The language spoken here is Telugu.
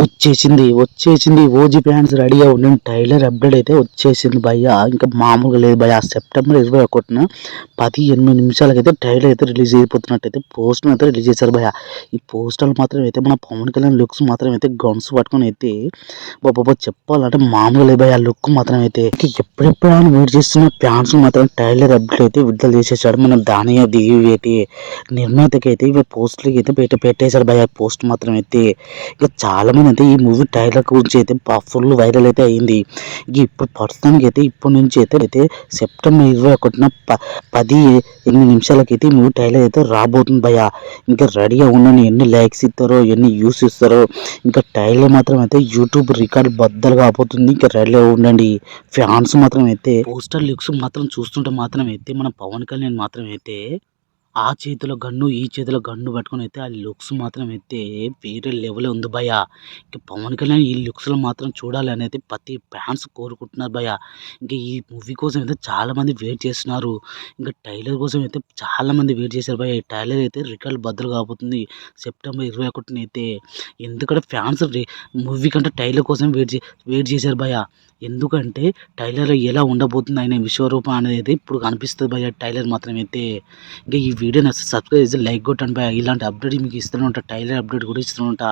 వచ్చేసింది ఓజీ ఫ్యాన్స్ రెడీగా ఉండండి. ట్రైలర్ అప్డేట్ అయితే వచ్చేసింది భయ్య. ఇంకా మామూలుగా లేదు భయ్య. సెప్టెంబర్ 21న 18 నిమిషాలకైతే ట్రైలర్ అయితే రిలీజ్ అయిపోతున్నట్టయితే పోస్టర్ అయితే రిలీజ్ చేశారు భయ్య. ఈ పోస్టర్లు మాత్రం అయితే మన పవన్ కళ్యాణ్ లుక్స్ మాత్రం అయితే గన్స్ పట్టుకొని అయితే బాబా చెప్పాలంటే మామూలుగా లేదు భయ్య. లుక్ మాత్రం అయితే ఎప్పుడెప్పుడు అని వెయిట్ చేస్తున్న ఫ్యాన్స్ మాత్రం ట్రైలర్ అప్డేట్ అయితే విడుదల చేసేసాడు. మన దానియా దిగి అయితే నిర్మాతకి అయితే ఇవి పోస్టర్కి అయితే పెట్టేశారు భయ్య. పోస్ట్ మాత్రం అయితే ఇక చాలా మంది అయితే ఈ మూవీ ట్రైలర్ గురించి అయితే ఫుల్ వైరల్ అయితే అయింది. ఇక ఇప్పుడు ప్రస్తుతానికి అయితే ఇప్పటి నుంచి అయితే సెప్టెంబర్ 21న 18 నిమిషాలకైతే ఈ మూవీ ట్రైలర్ అయితే రాబోతుంది భయ్య. ఇంకా రెడీగా ఉండండి. ఎన్ని లైక్స్ ఇస్తారో ఎన్ని వ్యూస్ ఇస్తారో. ఇంకా ట్రైలర్ మాత్రం అయితే యూట్యూబ్ రికార్డ్ బద్దలు కాబోతుంది. ఇంకా రెడీగా ఉండండి ఫ్యాన్స్ మాత్రం అయితే. పోస్టర్ లుక్స్ మాత్రం చూస్తుంటే మాత్రం అయితే మన పవన్ కళ్యాణ్ మాత్రం అయితే ఆ చేతిలో గన్ను, ఈ చేతిలో గన్ను పట్టుకొని అయితే ఆ లుక్స్ మాత్రం అయితే వేరే లెవెల్ ఉంది భయ్య. ఇంక పవన్ కళ్యాణ్ ఈ లుక్స్‌లో మాత్రం చూడాలని అయితే ప్రతి ఫ్యాన్స్ కోరుకుంటున్నారు భయ్య. ఇంక ఈ మూవీ కోసం అయితే చాలామంది వెయిట్ చేస్తున్నారు. ఇంకా ట్రైలర్ కోసం అయితే చాలామంది వెయిట్ చేశారు భయ్య. ఈ ట్రైలర్ అయితే రికార్డ్ బద్దలు కాబోతుంది సెప్టెంబర్ 21న అయితే. ఎందుకంటే ఫ్యాన్స్ మూవీ కంటే ట్రైలర్ కోసం వెయిట్ చేశారు భయ్య. ఎందుకంటే ట్రైలర్‌లో ఎలా ఉండబోతుంది ఆయన విశ్వరూపం అనేది ఇప్పుడు కనిపిస్తది భయ్య ట్రైలర్ మాత్రం అయితే. ఇంకా ఈ వీడియో నచ్చితే సబ్స్క్రైబ్ చేసి లైక్ కొట్టండి భయ్య. ఇలాంటి అప్డేట్ మీకు ఇస్తూనే ఉంటా. ట్రైలర్ అప్డేట్ కూడా ఇస్తూనే ఉంటా.